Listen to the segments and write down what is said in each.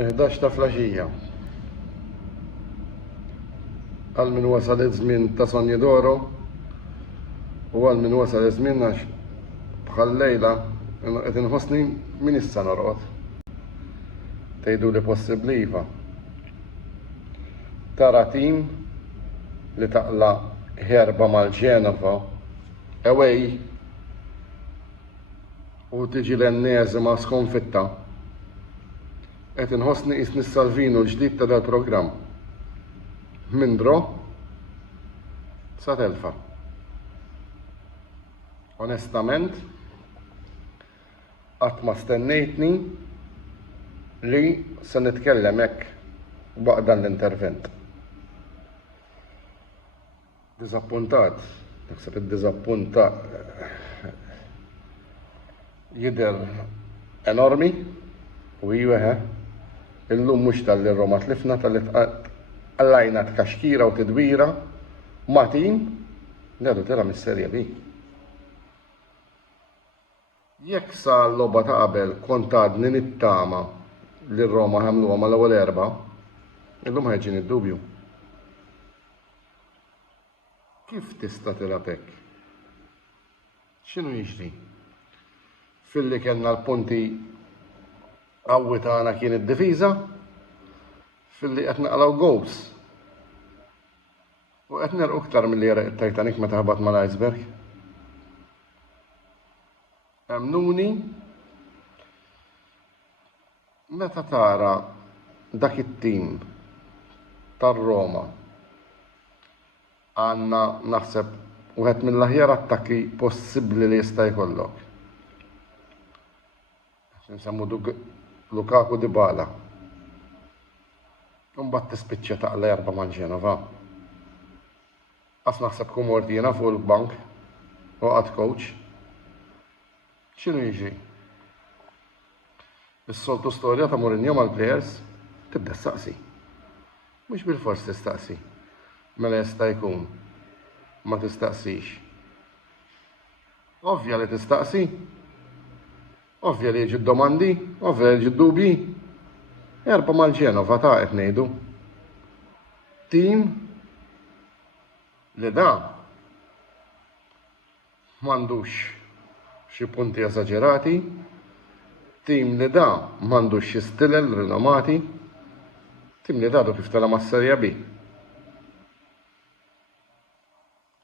11 ta' flaxija. Għal min wasal iż-żmien ta' Sonja Doro u għal min wasal iż-żmien għax bħal lejla qed inħossni min issa norqod. Tgħiduli possibbli iva. Tara tim li taqla ħerba mal-Ġenova away u tiġi l-enneżima skonfitta. Qed inħossni qisni s-Salvino l-ġdid ta' dal-programm. Minn dro sa telfa. Onestament, qatt ma stennejtni li se nitkellem hekk waqt dan l-intervent. Diżappuntat, naħseb id-diżappunta jidher enormi u iwa illum mhux tal-li Roma tlifna tal-li għallajna tkaxkira u tidwira ma' tim li għadu tela mis-serja B. Jekk sa l-logħba ta' qabel kont għadni nittama li Roma ħamluha mal-ewwel erba', illum ħejġini d-dubju. Kif tista' tilab hekk? X'inhu jiġri? Filli kellna l-punti qawwi tagħna kien id-difiża, filli qed naqlaw goals. U qed nerqu iktar milli jaraq it-Titanic meta ħabat mal-iceberg. Emnuni, meta tara dak it-tim tar-Roma għandna naħseb wieħed mill-aħjar attakki possibbli li jista' jkollok. Nsemmu Lukaku Dybala. Imbagħad tispiċċa taqla erba' mal-Ġenova. Qas naħseb kumort jiena fuq il-bank u qatt coach. X'inhu jiġri? Is-soltu storja ta' Mourinho mal-plejers tibda staqsi. Mhux bil-fors tistaqsi. Mela jista' jkun ma tistaqsix. Ovvja li tistaqsi. Ovvja li jiġi domandi, ovvja li jiġi dubji. Erba' mal-Ġenova ta' qed ngħidu. Tim li da m'għandux xi punti eżaġerati, tim li da m'għandux xi stilel rinomati, tim li dadu kif tela mas-serja B.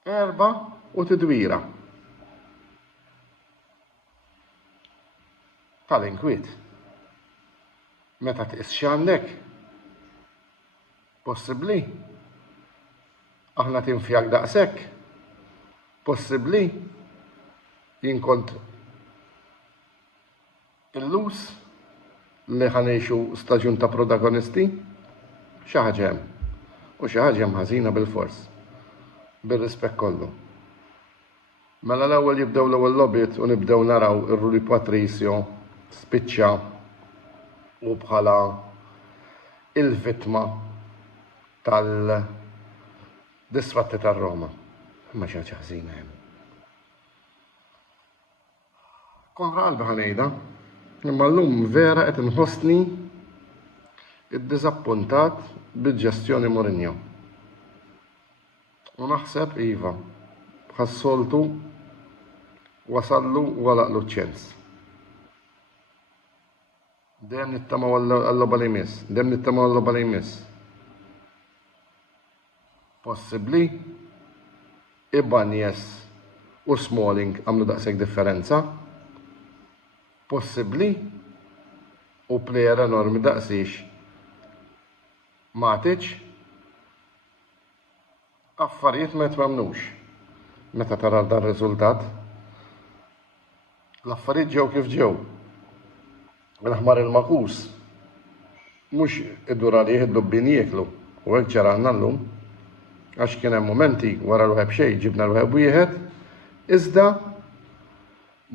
Erba' u tidwira. Tal-inkwiet. Meta tqis x'għandek? Possibbli? Aħna tinfjak daqshekk? Possibbli? Jien kont illus li ħanejxu staġun ta' protagonisti? Xi ħaġa hemm. U xi ħaġa hemm ħażina bil-fors. Bir-rispett kollu. Mela l-ewwel jibdew l-ewwel logħbiet u nibdew naraw ir-Rui Patricio spiċċa u bħala il-vittma tal-disfatti tar-Roma. Imma xi ħaġa ħażina hemm. Kontra qalbi ħanejda, imma llum vera qed inħossni iddiżappuntat bil-ġestjoni Mourinho. U naħseb iva, bħas-soltu wasallu u għalaqlu ċ-ċens. Dejjem nittamaw għall-logħba li jmiss, dejjem nittamaw għall-logħba li jmiss. Possibbli Ibanez u Smalling għamlu daqshekk differenza. Possibbli u plejer enormi daqsix Matic. Affarijiet ma jitmamnux. Meta tara dan riżultat, l-affarijiet ġew kif ġew. L-aħmar il-makus mhux id-dur għalih id-dubbin jieklu u hekk ġara llum għax kien hemm momenti wara l-wħeb xejn ġibna l-wħeb wieħed, iżda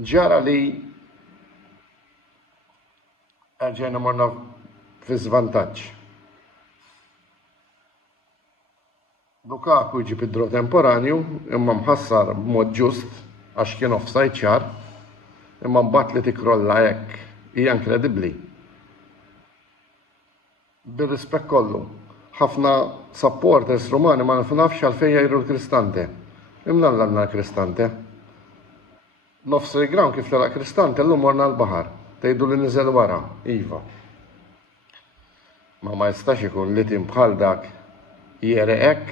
ġara li ġejna morna fi żvantaġġ. Lukaku jġib id-dro temporanju imma mħassar b'mod ġust għax kien offside ċar, imma mbagħad li tikrolla hekk hija inkredibbli. Bir-rispett kollu. Ħafna supporters Rumani ma nafx għalfejn jgħidu l-Kristante. Imnallanna l-Kristante. Nofs il-ground kif telaq Kristante llum morna l-baħar. Tgħidu li niżel wara, iva. Ma jistax ikun li tim bħal dak jereqek,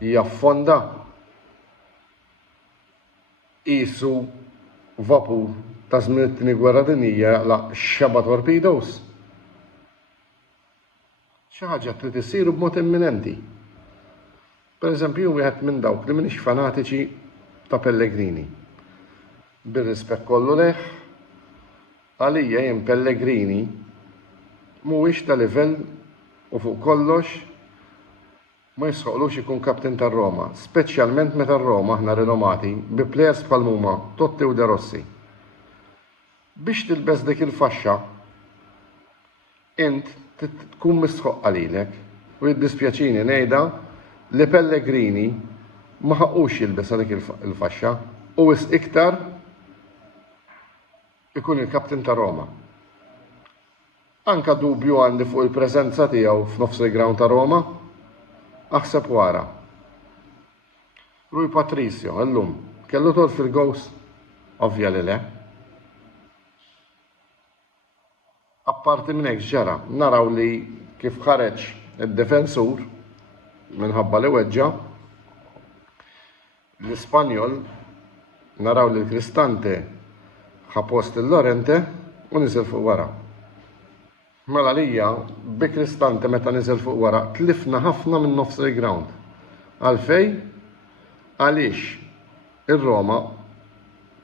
jaffonda, qisu vapur ta' żmien it-tieni gwerra dinjija jaqlaq xeba torpedoes. Xi ħaġa trid issir b'mod imminenti. Pereżempju wieħed minn dawk li m'iniex fanatiċi ta' Pellegrini. Bir-rispett kollu leħ, għalija jien Pellegrini mhuwiex ta' livell u fuq kollox ma jisħoqlux ikun kapten tar-Roma, speċjalment meta r-Roma aħna rinomati bi plejers bħal huma Totti u De Rossi. Biex tilbes dik il-faxxa, int tkun misħoq għalilek u jiddispjaċini ngħidha li Pellegrini ma ħaqqux jilbes dik il-faxxa u wis iktar ikun il-kapten ta' Roma. Anka dubju għandi fuq il-preżenza tiegħu f'nofs il-ground ta' Roma, aħseb wara. Rui Patricio, llum, kellu tol fil-gows? Ovvja li le. Apparti minn hekk ġara, naraw li kif ħareġ id-defensur minħabba li weġġa, l-Ispanjol naraw li l-Cristante ħapost il-Llorente u niżel fuq wara. Mela lija bi Cristante meta niżel fuq wara tlifna ħafna minn nofs il-ground. Għalfej? Għaliex ir-Roma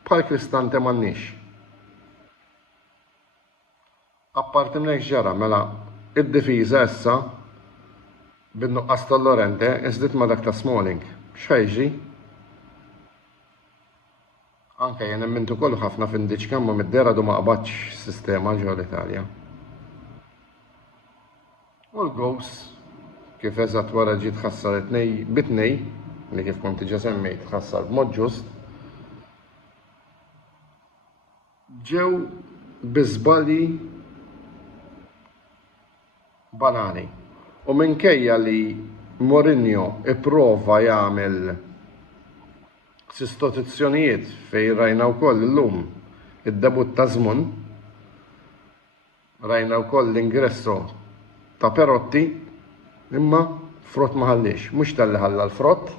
bħal Cristante m'għandniex. Apparti minn hekk ġara mela id-difiża issa bin-nuqqas tal-Llorente iżdiet ma' dak ta' Smalling. X'ħajġri? Anke jien emmintu kollu ħafna f'indiċ kemm mid-dera du ma qabadx sistema ġew l-Italja. U l-gows kif eżatt wara ġiet tħassar bitnej li kif kont diġà semmejt tħassar b'mod ġust, ġew biżbalji banani. U minkejja li Mourinho ipprova jagħmel sostituzzjonijiet fejn rajna wkoll illum id-debut ta' Żmun, rajna wkoll l-ingresso ta' Perotti, imma frott ma ħallix, mhux tal-li ħalla l-frott,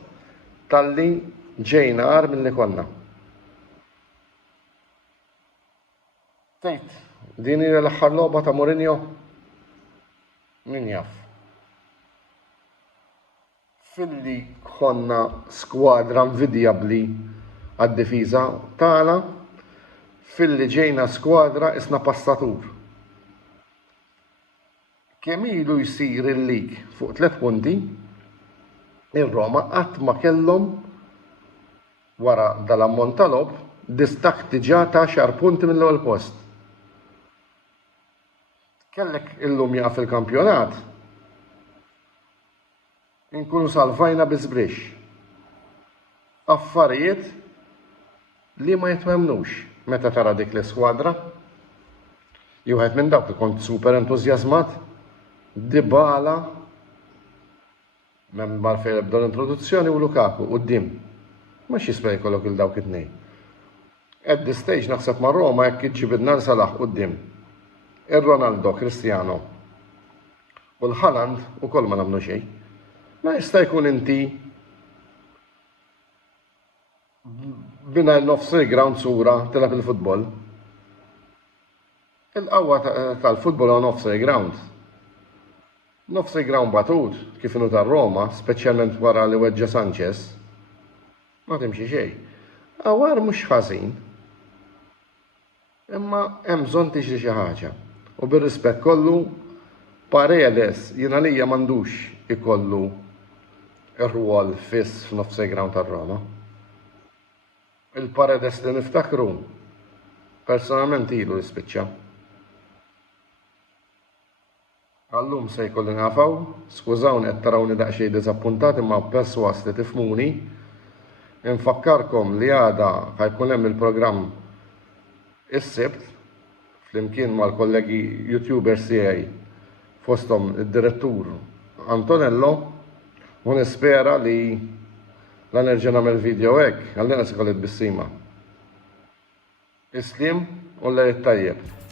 tal-li ġejna għar mill-li konna. Tejt, din hija l-aħħar logħba ta' Mourinho? Min jaf. Filli konna skwadra invidjabbli għad-difiża tagħna, filli ġejna skwadra isna passatur. Kemm ilu jsir il-lig fuq 3 punti, ir-Roma qatt ma kellhom wara dal-ammont ta' logħob distak diġà ta' 10 punti mill-ewwel post. Kellek illum jaqaf il-kampjonat, inkunu salvajna biżbrix. Affarijiet li ma jitwemmnux meta tara dik l-iskwadra. Wieħed minn dawk li kont super entużjażmat, Dybala, minn marfej ebda l-introduzzjoni u Lukaku quddiem. Ma x'jisma' jkollok il dawk it-tnejn. At this stage naħseb ma' Roma jekk iġġibidna Salah quddiem. Ir-Ronaldo, Cristiano u l-Haaland ukoll ma nagħmlu xejn. Ma jista' jkun inti bina nofs il-ground sura tilab il-futbol. Il-qawwa tal-futbol huwa nofs il-ground. Nofs il-ground batut kif inhu tar-Roma, speċjalment wara li weġġa Sanchez, ma timxi xejn. Għawar mhux ħażin, imma hemm bżonn tiġri xi ħaġa. U bir-rispett kollu, Paredes jiena lija m'għandux ikollu ir-rwol fiss f'nofs il-ground tar-Roma. Il-Paredes li niftakru personalment ilu jispiċċa. Għallum se jkolli nafaw, skużawni qed tarawni daqsxejn diżappuntat imma perswas li tifhmuni. Infakkarkom li għada ħajkun hemm il-programm is-Sibt flimkien mal-kollegi YouTubers tiegħi fostom id-direttur Antonello, u nispera li l-nerġa nagħmel video hekk, għal-naqas ikollet bissima. Islim u l tajjeb.